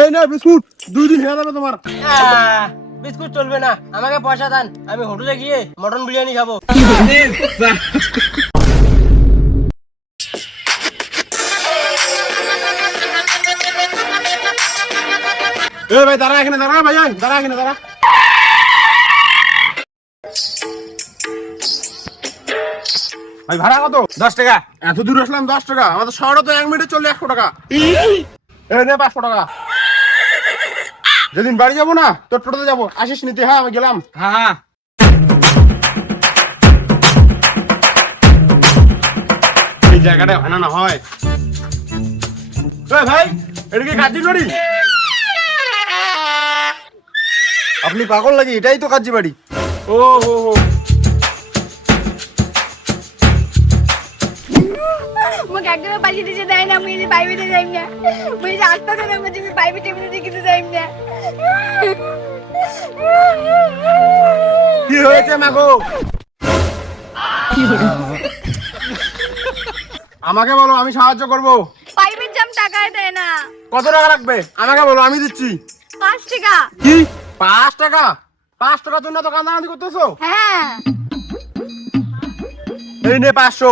এই না বিস্কুট 2 দিন হয়ে যাবে তোমার। বিস্কুট চলবে না, আমাকে পয়সা দেন, আমি হোটেলে গিয়ে মটন বিরিয়ানি খাবো। এ ভাই দাঁড়া এখানে, দাঁড়া ভাই, দাঁড়া এখানে, দাঁড়া। ভাই ভাড়া কত? 10 টাকা। এত দূর আসলাম 10 টাকা, আমাদের শহরে তো 1 মিনিটে চলে 100 টাকা। এই নে 500 টাকা। যেদিন বাড়ি যাবো না তোর টোটোতে যাবো, আসিস নিতে। হ্যাঁ আমি গেলাম। হ্যাঁ এই জায়গাটা বানানো হয়। ভাই এটা কি কাজী বাড়ি? আপনি পাগল নাকি? এটাই তো কাজী বাড়ি। ও হো হো। मुझे একদম পাশে দিতে দেয় না, আমি যে বাইরে যাই না, মুঝে আসতে দেয় না, মুঝে বাইরে টেবিলে দিতে যাই না। কি হয়েছে মাগো? আমাকে বলো, আমি সাহায্য করব। পাইপের জাম টাকায় দেয় না। কত টাকা লাগবে আমাকে বলো, আমি দিচ্ছি। 5 টাকা। কি 5 টাকা? 5 টাকার জন্য তো কান্দাকান্দি করতেছো? হ্যাঁ। এই নে 500।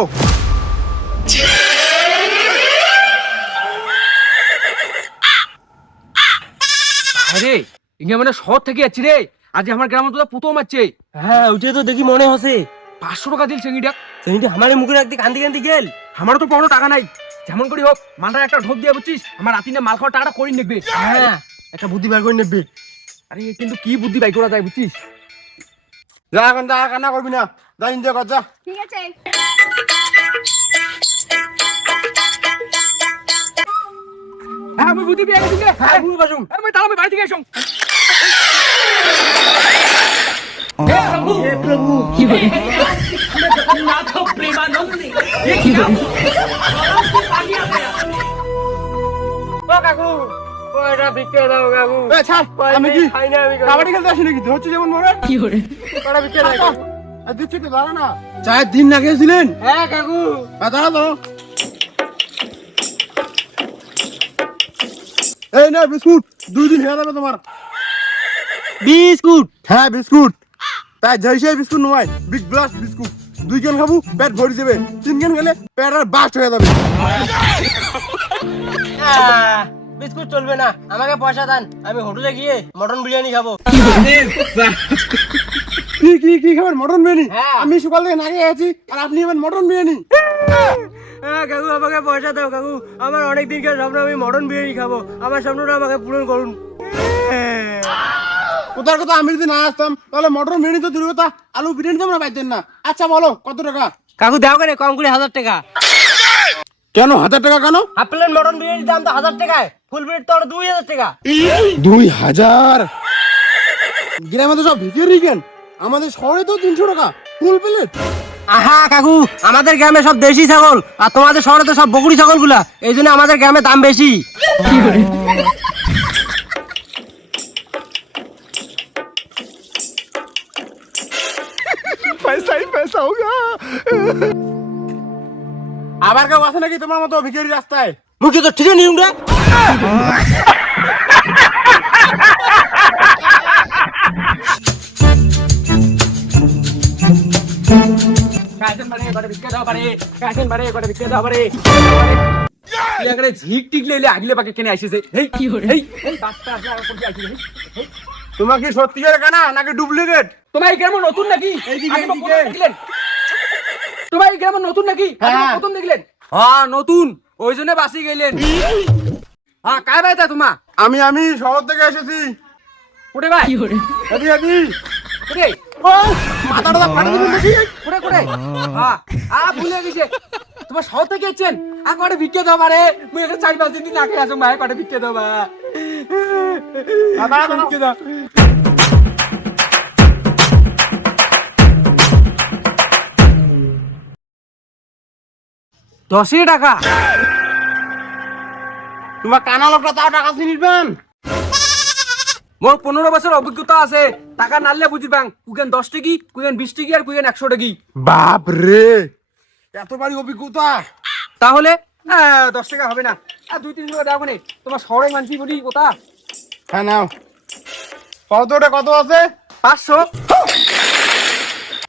আরে ইঙ্গা মানে শহর থেকে যাচ্ছি রে, আজ আমার গ্রামে তো প্রথম আছে। হ্যাঁ ওইটাই তো দেখি মনে হচ্ছে। 500 টাকা দিল চেঙ্গিটা। সেইটা আমার মুখে একদিন কান্দি কান্দি গেল। আমারও তো কোনো টাকা নাই, যেমন করি হোক মালটা একটা ঢোক দিয়ে বুঝছিস, আমার রাতিনে মাল খাওয়ার টাকাটা করে নেবে। হ্যাঁ একটা বুদ্ধি বার করে নেবে। আরে কিন্তু কি বুদ্ধি বাই করা যায় বুঝছিস। যা এখন, যা কান্না করবি না, যা এনজয় কর, যা। ঠিক আছে। হ্যাঁ আমি বুদ্ধি পেয়ে গেছি রে। হ্যাঁ বুঝ বাসুম, আমি তাহলে আমি বাড়ি থেকে আসুম। ও কাকু, ও এটা বিক্রি দাও কাকু। এ ছাড়, আমি কি খাই না আমি কাবাডি খেলতে আসি নাকি? হচ্ছে যেমন মরে কি করে ওটা বিক্রি দাও। আর দিচ্ছি তো, দাঁড়া না। চায়ের দিন না খেয়েছিলেন? হ্যাঁ কাকু। দাঁড়া দাঁড়া। এই না বিস্কুট 2 দিন হয়ে যাবে তোমার। বিস্কুট? হ্যাঁ বিস্কুট। তাই যাইছে বিস্কুট নয়, বিগ ব্লাস্ট বিস্কুট। 2 কেন খাবো পেট ভরে যাবে, 3 কেন খেলে পেট আর বাস্ট হয়ে যাবে। বিস্কুট চলবে না, আমাকে পয়সা দেন, আমি হোটেলে গিয়ে মটন বিরিয়ানি খাবো। কি কি কি খাবেন? মটন বিরিয়ানি? হ্যাঁ। আমি সকাল থেকে না খেয়ে আছি আর আপনি খাবেন মটন বিরিয়ানি? হ্যাঁ কাকু, আমাকে পয়সা দাও কাকু, আমার অনেক দিনকার স্বপ্ন, আমি মটন বিরিয়ানি খাবো, আমার স্বপ্নটা আমাকে পূরণ করুন। কোথার কথা, আমি যদি না আসতাম তাহলে মটন বিরিয়ানি তো দূর কথা, আলু বিরিয়ানি তো আমরা পাইতেন না। আচ্ছা বলো কত টাকা? কাকু দাও কেন, কম করে 1000 টাকা। কেন 1000 টাকা কেন? হাফ প্লেট মটন বিরিয়ানির দাম তো 1000 টাকায়, ফুল প্লেট তো আরো 2000 টাকা। 2000? গ্রামে তো সব ভিখারি কেন, আমাদের শহরে তো 300 টাকা ফুল প্লেট। আহা কাকু, আমাদের গ্রামে সব দেশি ছাগল আর তোমাদের শহরে তো সব বকরি ছাগল গুলা, এই জন্য আমাদের গ্রামে দাম বেশি। পয়সাই পয়সা হোগা। আবার কেউ আছে নাকি তোমার মতো ভিখারি রাস্তায়? মুখে তো ঠিক নিউম রে। কাছেন বারে করে বিক্রি দাও পারে, কাছেন বারে করে বিক্রি দাও পারে। তুই আগে ঝিক টিক লইলে আগলে পাকে কেনে আইছিস। এই কি হরে, এই এই বাসটা আসলে আর কোন আইছিস। তোমার কি সত্যিকারের কানা নাকি ডুপ্লিকেট? তোমার এই গ্রাম নতুন নাকি? এইদিকে, আগে এইদিকে। প্রথম দেখলেন? তোমার এই গ্রাম নতুন নাকি? আগে হ্যাঁ। প্রথম দেখলেন? হ্যাঁ নতুন, ওই জন্য বাসি গেলেন। হ্যাঁ কায় ভাই তা তোমা? আমি শহর থেকে এসেছি। ওরে ভাই কি হরে, এদি এদি ওরে ও মাথাটা ফাটে দিবেন নাকি? ওরে করে হ্যাঁ ভুলে গেছে। তোমার শহর থেকে এসেছেন, আর কটা বিক্রি দাও পারে। মুই একটা 4-5 দিন না খেয়ে আসুন ভাই, কটা বিক্রি দাও বা। দাঁড়া দাঁড়া। বিক্রি দাও। দশই টাকা? তোমার কানা লোকটা তাও টাকা চিনিবেন? মোর 15 বছর অভিজ্ঞতা আছে, টাকা নাললে বুঝিবাং কুকেন 10 টাকি, কুকেন 20 টাকি আর কুকেন 100 টাকি। বাপ রে, এত বাড়ি অভিজ্ঞতা। তাহলে 10 টাকা হবে না, আর 2-3 টাকা দাও কোনে। তোমার শহরে মানছি বলি কথা, হ্যাঁ নাও কত ওটা কত আছে 500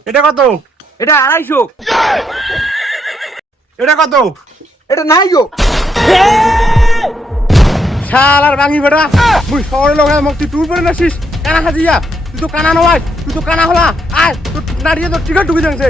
এটা কত এটা 250 এটা কত এটা নাই গো শালার ভাঙি বেটা মুই শহরে লগাই মোক তুই পরে নাছিস কানা খাজিয়া তুই তো কানা নয় তুই তো কানা হলা আয় তোর নাড়িয়ে তোর টিকিট ঢুকে যাচ্ছে